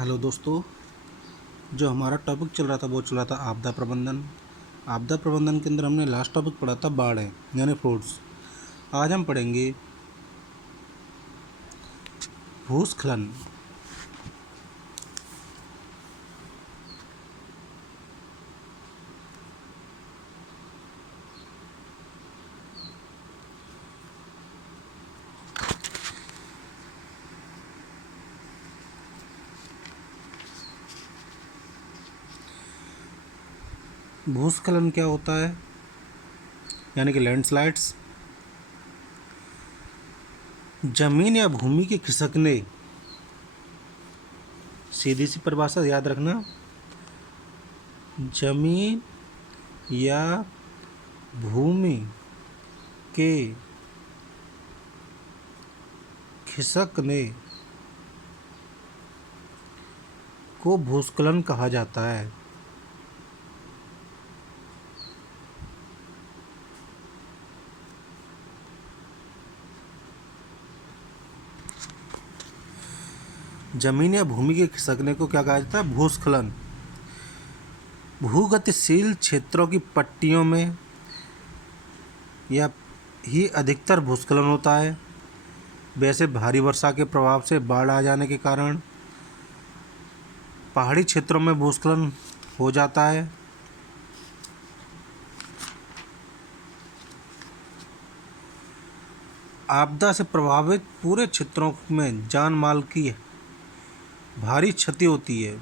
Hello दोस्तों। जो हमारा टॉपिक चल रहा था वो चल रहा था आपदा प्रबंधन। आपदा प्रबंधन के अंदर हमने लास्ट टॉपिक पढ़ा था बाढ़ें यानी फ्लड्स। आज हम पढ़ेंगे भूस्खलन। भूस्खलन क्या होता है? यानी कि लैंडस्लाइड्स, जमीन या भूमि के खिसकने। सीधी सी परिभाषा याद रखना, जमीन या भूमि के खिसकने को भूस्खलन कहा जाता है। जमीन या भूमि के खिसकने को क्या कहा जाता है? भूस्खलन। भूगतिशील क्षेत्रों की पट्टियों में या ही अधिकतर भूस्खलन होता है। वैसे भारी वर्षा के प्रभाव से बाढ़ आ जाने के कारण पहाड़ी क्षेत्रों में भूस्खलन हो जाता है। आपदा से प्रभावित पूरे क्षेत्रों में जान माल की भारी क्षति होती है।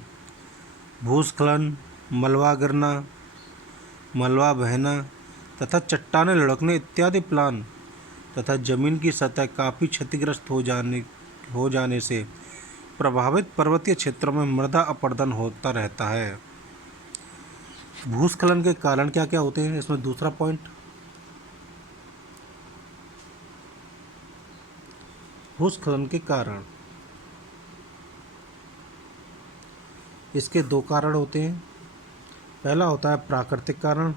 भूस्खलन, मलबा गिरना, मलबा बहना तथा चट्टानें लुढ़कने इत्यादि प्लान तथा जमीन की सतह काफ़ी क्षतिग्रस्त हो जाने से प्रभावित पर्वतीय क्षेत्रों में मृदा अपरदन होता रहता है। भूस्खलन के कारण क्या क्या होते हैं? इसमें दूसरा पॉइंट, भूस्खलन के कारण। इसके दो कारण होते हैं। पहला होता है प्राकृतिक कारण,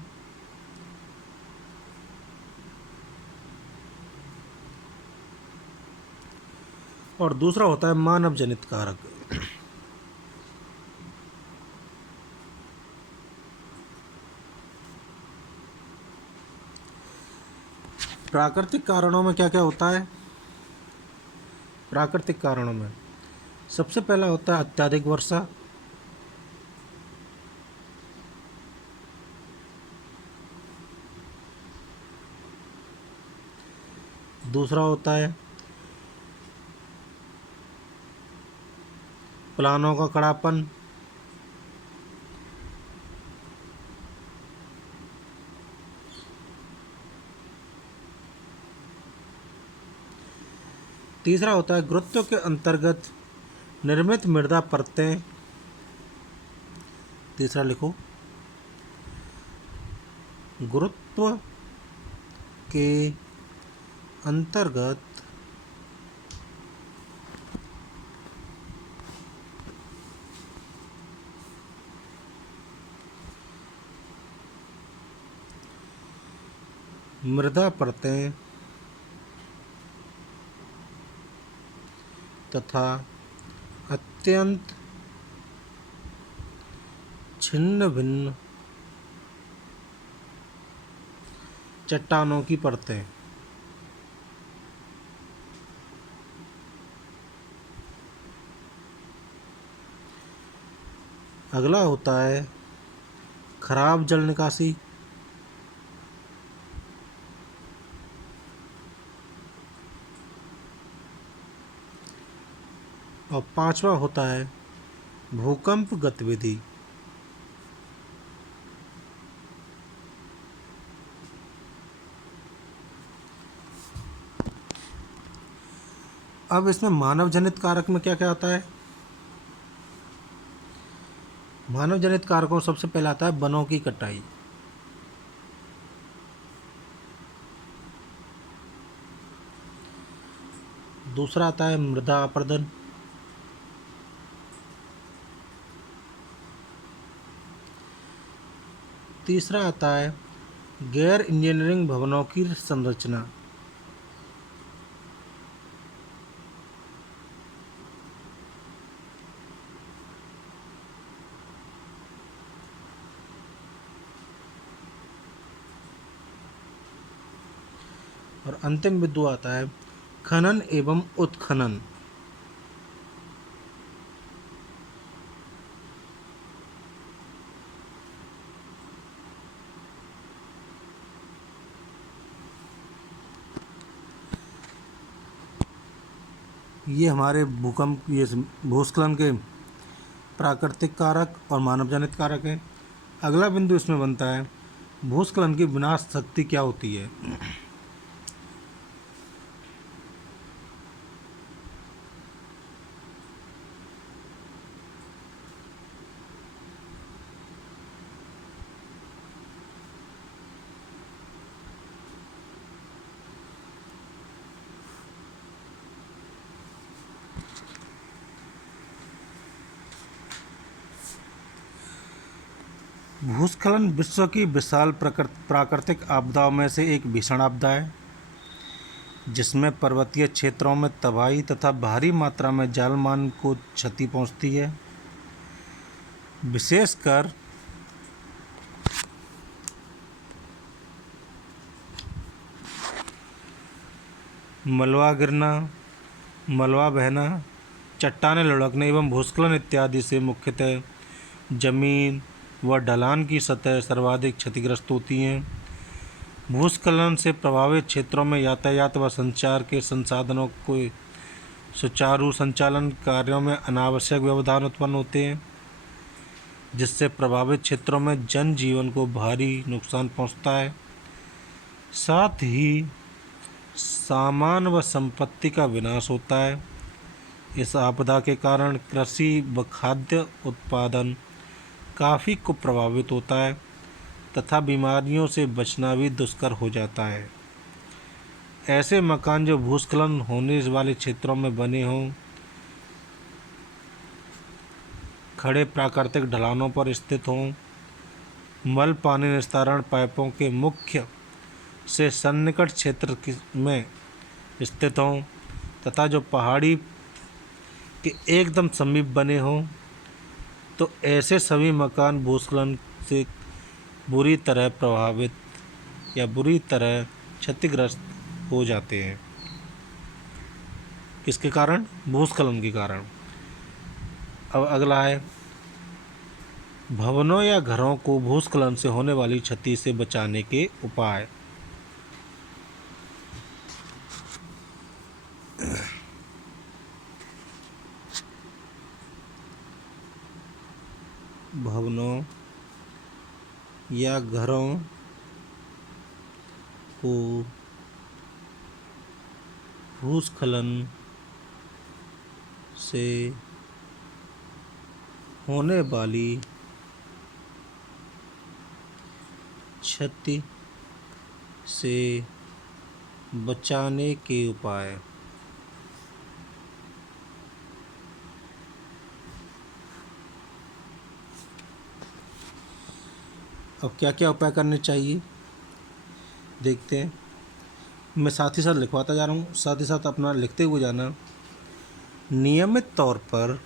और दूसरा होता है मानव जनित कारक। प्राकृतिक कारणों में क्या क्या होता है? प्राकृतिक कारणों में सबसे पहला होता है अत्यधिक वर्षा। दूसरा होता है प्लानों का कड़ापन। तीसरा होता है गुरुत्व के अंतर्गत निर्मित मृदा परतें। तीसरा लिखो, गुरुत्व के अंतर्गत मृदा परतें तथा अत्यंत छिन्न भिन्न चट्टानों की परतें। अगला होता है खराब जल निकासी। और पांचवा होता है भूकंप गतिविधि। अब इसमें मानव जनित कारक में क्या क्या आता है? मानव जनित कारकों सबसे पहला आता है वनों की कटाई। दूसरा आता है मृदा अपरदन। तीसरा आता है गैर इंजीनियरिंग भवनों की संरचना। और अंतिम बिंदु आता है खनन एवं उत्खनन। ये हमारे भूकंप, ये भूस्खलन के प्राकृतिक कारक और मानव जनित कारक हैं। अगला बिंदु इसमें बनता है भूस्खलन की विनाश शक्ति क्या होती है। भूस्खलन विश्व की विशाल प्राकृतिक आपदाओं में से एक भीषण आपदा है, जिसमें पर्वतीय क्षेत्रों में तबाही तथा भारी मात्रा में जान-माल को क्षति पहुंचती है। विशेषकर मलबा गिरना, मलबा बहना, चट्टानें लुढ़कने एवं भूस्खलन इत्यादि से मुख्यतः जमीन व ढलान की सतह सर्वाधिक क्षतिग्रस्त होती हैं। भूस्खलन से प्रभावित क्षेत्रों में यातायात व संचार के संसाधनों के सुचारू संचालन कार्यों में अनावश्यक व्यवधान उत्पन्न होते हैं, जिससे प्रभावित क्षेत्रों में जनजीवन को भारी नुकसान पहुंचता है। साथ ही सामान व संपत्ति का विनाश होता है। इस आपदा के कारण कृषि व खाद्य उत्पादन काफ़ी को प्रभावित होता है तथा बीमारियों से बचना भी दुष्कर हो जाता है। ऐसे मकान जो भूस्खलन होने वाले क्षेत्रों में बने हों, खड़े प्राकृतिक ढलानों पर स्थित हों, मल पानी निस्तारण पाइपों के मुख्य से सन्निकट क्षेत्र में स्थित हों तथा जो पहाड़ी के एकदम समीप बने हों, तो ऐसे सभी मकान भूस्खलन से बुरी तरह प्रभावित या बुरी तरह क्षतिग्रस्त हो जाते हैं। किसके कारण? भूस्खलन के कारण। अब अगला है भवनों या घरों को भूस्खलन से होने वाली क्षति से बचाने के उपाय। भवनों या घरों को भूस्खलन से होने वाली क्षति से बचाने के उपाय। अब क्या क्या उपाय करने चाहिए देखते हैं। मैं साथ ही साथ लिखवाता जा रहा हूँ, साथ ही साथ अपना लिखते हुए जाना। नियमित तौर पर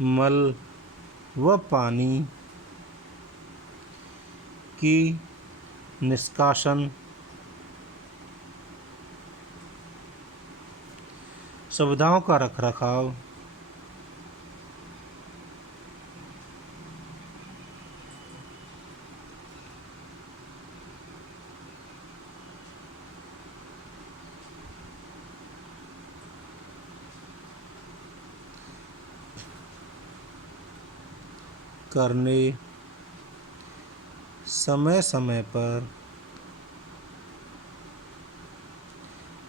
मल व पानी की निष्कासन सुविधाओं का रखरखाव करने, समय समय पर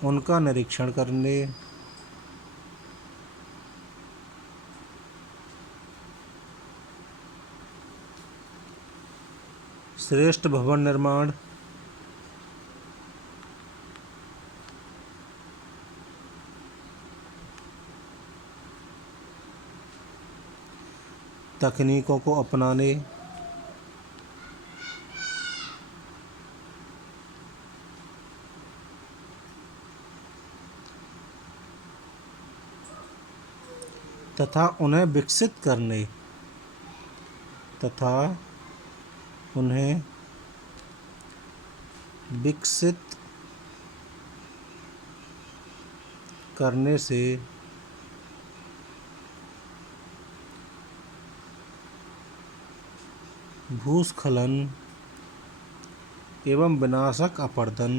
उनका निरीक्षण करने, श्रेष्ठ भवन निर्माण, तकनीकों को अपनाने, तथा उन्हें विकसित करने तथा उन्हें विकसित करने से भूस्खलन एवं विनाशक अपरदन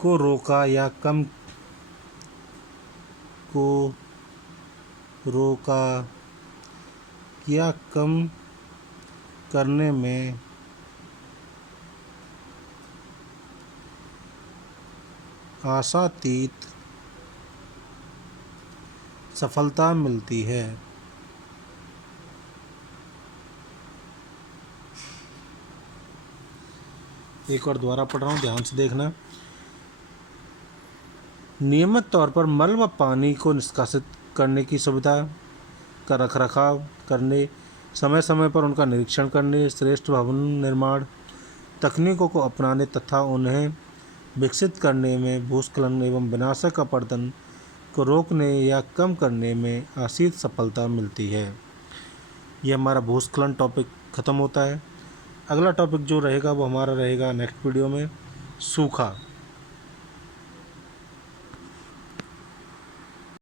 को रोका या कम करने में आशातीत सफलता मिलती है। एक और दोबारा पढ़ रहा हूँ, ध्यान से देखना। नियमित तौर पर मल व पानी को निष्कासित करने की सुविधा का रखरखाव करने, समय समय पर उनका निरीक्षण करने, श्रेष्ठ भवन निर्माण तकनीकों को अपनाने तथा उन्हें विकसित करने में भूस्खलन एवं विनाशक अपरदन को रोकने या कम करने में आशातीत सफलता मिलती है। यह हमारा भूस्खलन टॉपिक ख़त्म होता है। अगला टॉपिक जो रहेगा वो हमारा रहेगा नेक्स्ट वीडियो में सूखा।